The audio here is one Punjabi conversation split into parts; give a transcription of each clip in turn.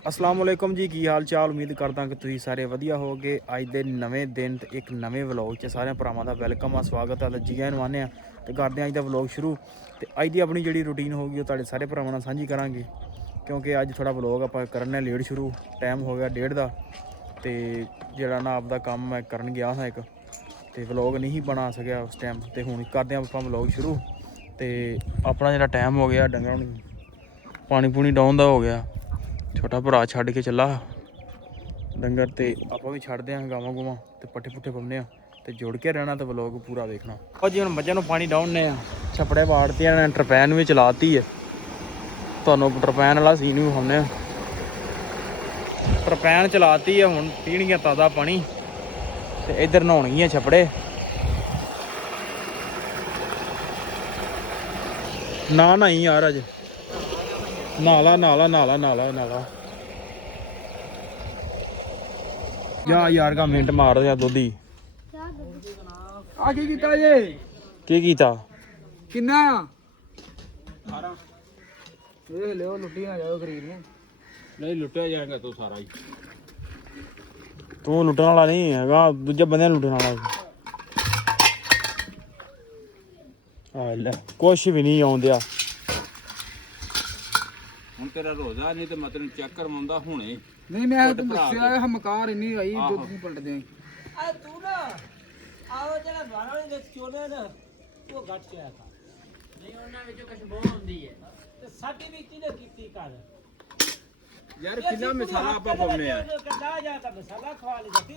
अस्सलाम वालेकुम जी की हाल चाल। उम्मीद करदा कि तुसीं सारे वधिया होगे। अज दे नवें दिन ते एक नवें व्लॉग च सारे भरावां दा वैलकम आ, स्वागत है। जी आन माने ते करदे अज दा व्लॉग शुरू। ते अज दी अपनी जिहड़ी रूटीन होगी वो तुहाडे सारे भरावां नाल सांझी करांगे, क्योंकि अज थोड़ा व्लॉग आपां करने लेट शुरू। टाइम हो गया 1:30 दा ते जिहड़ा ना आपदा कम्म मैं करन गया हा एक, ते व्लॉग नहीं बना सकिया उस टाइम। ते हुण करदे आपां व्लॉग शुरू। ते अपना जिहड़ा टाइम हो गया डंगरां नूं पानी पूनी डाउन दा हो गया। छोटा भरा छड्ड के चला डंगर, ते आपां भी छड्डदे आं गावां गूवां ते पट्ठे पुट्ठे पाउने आं ते जुड़ के रहना ते व्लॉग पूरा देखना। और जी हुण मੱਝਾਂ ਨੂੰ पानी डाउनने आ, छप्पड़े वाड़ते ने, टरपैन भी चलाती है। तुहानूं टरपैन वाला सीन भी विखाउने आ। टरपैन चलाती है, हुण पीणगियां ताज़ा पानी ते इधर नहाउणगियां छप्पड़े। ना नहीं यार अज नाला नाला नाला नाला नाला यार का मिनट मार दिया दोधी। ਆ ਕੀ ਕੀਤਾ ਜੇ? की कीता? ਕਿੰਨਾ 18 ਵੇਖ ਲਿਓ, ਲੁੱਟੀ ਨਾ ਜਾਓ ਖਰੀਦ ਨੂੰ। नहीं लुटिया जाएगा तो सारा ही। तू लुटने वाला नहीं हैगा, दूजे बंदे लुटने वाला। ले कुछ भी नहीं आउंदिया। ਹੁਣ ਤੇਰਾ ਰੋਜ਼ਾ ਨਹੀਂ ਤੇ ਮਤਲਬ ਚੈੱਕ ਕਰਵਾਉਂਦਾ ਹੁਣੇ। ਨਹੀਂ ਮੈਂ ਤੈਨੂੰ ਦੱਸਿਆ ਹਮਕਾਰ ਇੰਨੀ ਆਈ ਦੁੱਧ ਨਹੀਂ ਪਲਟਦੇ। ਆ ਤੂੰ ਨਾ ਆਓ ਜਿਹੜਾ ਬਾਹਰੋਂ ਦੇ ਚੋਲੇ ਨਾ ਉਹ ਘਟ ਗਿਆ ਥਾ। ਨਹੀਂ ਉਹਨਾਂ ਵਿੱਚੋਂ ਕੁਝ ਬੋ ਹੁੰਦੀ ਹੈ ਤੇ ਸਾਡੀ ਵੀ ਕਿਹਨੇ ਕੀਤੀ ਕਰ ਯਾਰ ਕਿੰਨਾ ਮਸਾਲਾ ਆਪਾਂ ਪਾਉਨੇ ਆ। ਕੱਢਾ ਜਾ ਤਾਂ ਮਸਾਲਾ ਖਵਾ ਲਈ ਜਾਂਦੀ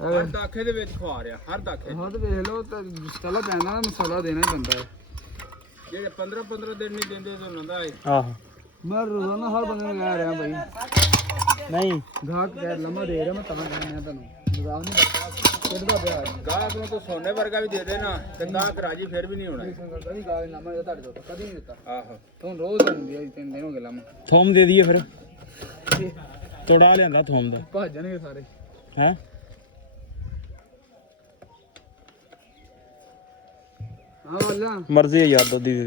ਹਰ ਦਾਖੇ ਦੇ ਵਿੱਚ ਖਵਾ ਰਿਆ, ਹਰ ਦਾਖੇ। ਹਾਂ ਤੇ ਵੇਖ ਲਓ ਤਾਂ ਮਸਾਲਾ ਪੈਣਾ, ਮਸਾਲਾ ਦੇਣਾ ਹੀ ਪੈਂਦਾ ਹੈ। ਜਿਹੜੇ 15 ਦਿਨ ਨਹੀਂ ਦਿੰਦੇ ਤਾਂ ਨੰਦਾ ਹੈ। आह ਮੈਂ ਰੋਜ਼ਾਨਾ ਹਰ ਬੰਦੇ ਨੂੰ ਕਹਿ ਰਿਹਾ ਬਾਈ, नहीं ਗਾਹਕ ਕਹਿ ਲੰਮਾ ਦੇ ਰਿਹਾ, ਮੈਂ ਤਾਂ ਕਹਿੰਦਾ ਤੁਹਾਨੂੰ ਮਜ਼ਾਕ ਨਹੀਂ ਕਰਦਾ, ਕਿਹੜਾ ਪਿਆ ਗਾਹਕ ਨੂੰ ਤਾਂ ਸੋਨੇ ਵਰਗਾ ਵੀ ਦੇ ਦੇ ਨਾ ਤੇ ਗਾਹਕ ਰਾਜੀ ਫਿਰ ਵੀ ਨਹੀਂ ਹੋਣਾ। ਸੰਗਤ ਦੀ ਗਾਲ ਲੰਮਾ ਇਹਦਾ ਤੁਹਾਡੇ ਤੋਂ ਕਦੀ ਨਹੀਂ ਦਿੱਤਾ। ਆਹੋ ਤੁਹਾਨੂੰ ਰੋਜ਼ ਹੁੰਦੀ ਹੈ, 3 ਦਿਨ ਹੋ ਗਏ ਲੰਮਾ। थोम दे दिए फिर तोड़ा लिया थोम दा ਭੱਜ ਜਾਣਗੇ ਸਾਰੇ। है। ਹਾਂ ਵਾਲਾ मर्जी है यार दोधी दे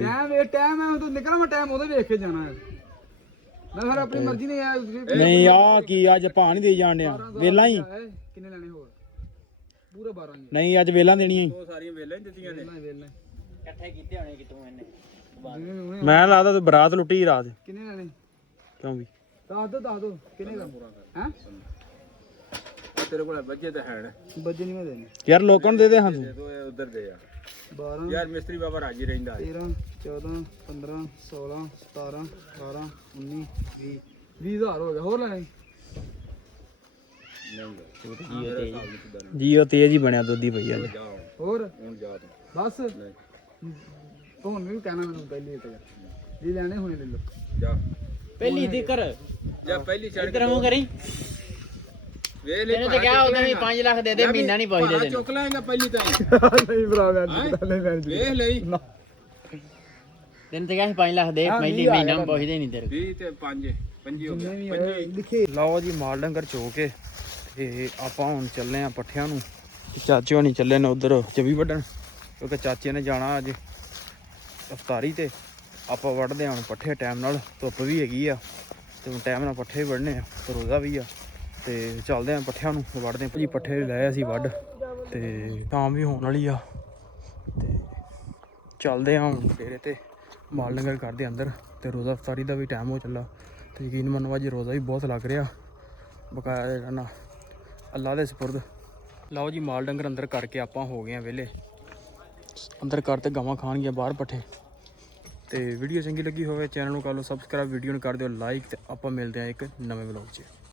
ਟਾਈਮ ਹੈ, ਤੂੰ ਨਿਕਲਣਾ, ਮੈਂ ਟਾਈਮ ਉਹਦੇ ਵੇਖ ਕੇ ਜਾਣਾ ਹੈ। ਮੈਂ ਫਿਰ ਆਪਣੀ ਮਰਜ਼ੀ ਨਹੀਂ ਆ। नहीं आ की अज भा नहीं दे जान दिया वेला ही। ਕਿੰਨੇ ਲੈਣੇ ਹੋਰ? ਪੂਰੇ 12 ਹੀ नहीं अज वेला देनी ही। ਉਹ ਸਾਰੀਆਂ ਵੇਲਾਂ ਹੀ ਦਿੱਤੀਆਂ ਨੇ। ਵੇਲੇ ਇਕੱਠੇ ਕੀਤੇ ਹੋਣੇ ਕਿ ਤੂੰ ਇਹਨੇ मैं लगता तू बरात लुटी रात ਕਿੰਨੇ ਲੈਣੇ? क्यों भी ਦੱਸ ਦੋ ਕਿੰਨੇ ਦਾ ਹੈ? ਤੇਰੇ ਕੋਲ ਬੱਜੇ ਤਾਂ ਹੈ ਨਾ, ਬੱਜੇ ਨਹੀਂ ਮੈਂ ਦੇਣੇ। यार लोगों दे दे हाँ तू। ਦੇ ਦੋ ਇਹ ਉਧਰ ਦੇ ਆ। 12 ਯਾਰ ਮਿਸਤਰੀ ਬਾਬਾ ਰਾਜੀ ਰਹਿੰਦਾ ਹੈ। 13 14 15 16 17 18 19 20 20000 ਹੋ ਗਿਆ। ਹੋਰ ਲੈਣੇ? जी वो तेज ही बनया दोधी भैया जी। ਜਾ ਹੋਰ ਹੁਣ ਜਾ ਤੂੰ। ਬਸ ਨਹੀਂ ਤੁਹਾਨੂੰ ਵੀ ਕਹਿਣਾ ਮੈਨੂੰ ਪਹਿਲੀ ਤੇ ਜੀ ਲੈਣੇ ਹੁਣੇ ਲੈ ਲਓ। ਜਾ ਪਹਿਲੀ ਦੀ ਕਰ ਜਾ ਪਹਿਲੀ ਚੜ ਇਧਰ ਮੂੰਹ ਕਰੀ। ਵੇ ਲੈ ਇਹਨੇ ਤੇ ਕਿਹਾ ਉਦੋਂ ਵੀ 5 ਲੱਖ ਦੇ ਦੇ, ਮਹੀਨਾ ਨਹੀਂ ਪਹੁੰਚਦੇ ਤੈਨੂੰ। ਚੁੱਕ ਲਾਂਗਾ ਪਹਿਲੀ ਤਾਂ ਨਹੀਂ ਭਰਾ ਮੈਂ ਨਹੀਂ ਮੈਂ ਵੇਖ ਲਈ ਤੈਨੂੰ ਤੇ ਕਿਹਾ ਸੀ 5 ਲੱਖ ਦੇ, ਪਹਿਲੀ ਮਹੀਨਾ ਨਹੀਂ ਪਹੁੰਚਦੇ ਨਹੀਂ ਤੇਰੇ। 20 ਤੇ 5 25 ਹੋ ਗਿਆ। 25 ਲਿਖੇ ਲਓ ਜੀ ਮਾਲ ਡੰਗਰ ਚੋ ਕੇ ਤੇ ਆਪਾਂ ਹੁਣ ਚੱਲੇ ਆ ਪੱਠਿਆਂ ਨੂੰ। ਤੇ ਚਾਚੇ ਹੋਣੀ ਚੱਲੇ ਨੇ ਉਧਰ ਚਵੀ ਵੱਢਣ, ਕਿਉਂਕਿ ਚਾਚੇ ਨੇ ਜਾਣਾ ਅੱਜ ਅਫਤਾਰੀ ਤੇ। ਆਪਾਂ ਵੱਢਦੇ ਹਾਂ ਹੁਣ ਪੱਠੇ ਟਾਈਮ ਨਾਲ, ਧੁੱਪ ਵੀ ਹੈਗੀ ਆ ਤੇ ਹੁਣ ਟਾਈਮ ਨਾਲ ਪੱਠੇ ਵੀ ਵੱਢਣੇ ਆ ਤੇ ਰੋਜ਼ਾ ਵੀ ਆ। ਤੇ ਚੱਲਦੇ ਆ ਪੱਠਿਆਂ ਨੂੰ ਵੱਢਦੇ ਆ। ਭਾਜੀ ਪੱਠੇ ਲਏ ਅਸੀਂ ਵੱਢ ਤੇ ਤਾਂ ਵੀ ਹੋਣ ਵਾਲੀ ਆ ਤੇ ਚੱਲਦੇ ਆ ਹੁਣ ਡੇਰੇ ਤੇ ਮਾਲ ਡੰਗਰ ਕਰਦੇ ਅੰਦਰ। ਤੇ ਰੋਜ਼ਾ ਅਫਤਾਰੀ ਦਾ ਵੀ ਟਾਈਮ ਹੋ ਚੱਲਾ ਤੇ ਯਕੀਨ ਮੰਨੋ ਅੱਜ ਰੋਜ਼ਾ ਵੀ ਬਹੁਤ ਲੱਗ ਰਿਹਾ ਬਕਾਇਆ ਜਿਹੜਾ ਨਾ ਅੱਲਾ ਦੇ ਸਪੁਰਦ। ਲਓ ਜੀ ਮਾਲ ਡੰਗਰ ਅੰਦਰ ਕਰਕੇ ਆਪਾਂ ਹੋ ਗਏ ਆ ਵਿਹਲੇ। ਅੰਦਰ ਕਰ ਤੇ ਗਾਵਾਂ ਖਾਣਗੀਆਂ ਬਾਹਰ ਪੱਠੇ। ਤੇ ਵੀਡੀਓ ਚੰਗੀ ਲੱਗੀ ਹੋਵੇ ਚੈਨਲ ਨੂੰ ਕਰ ਲਓ ਸਬਸਕ੍ਰਾਈਬ, ਵੀਡੀਓ ਨੂੰ ਕਰ ਦਿਓ ਲਾਈਕ ਤੇ ਆਪਾਂ ਮਿਲਦੇ ਆ ਇੱਕ ਨਵੇਂ ਵਲੌਗ 'ਚ।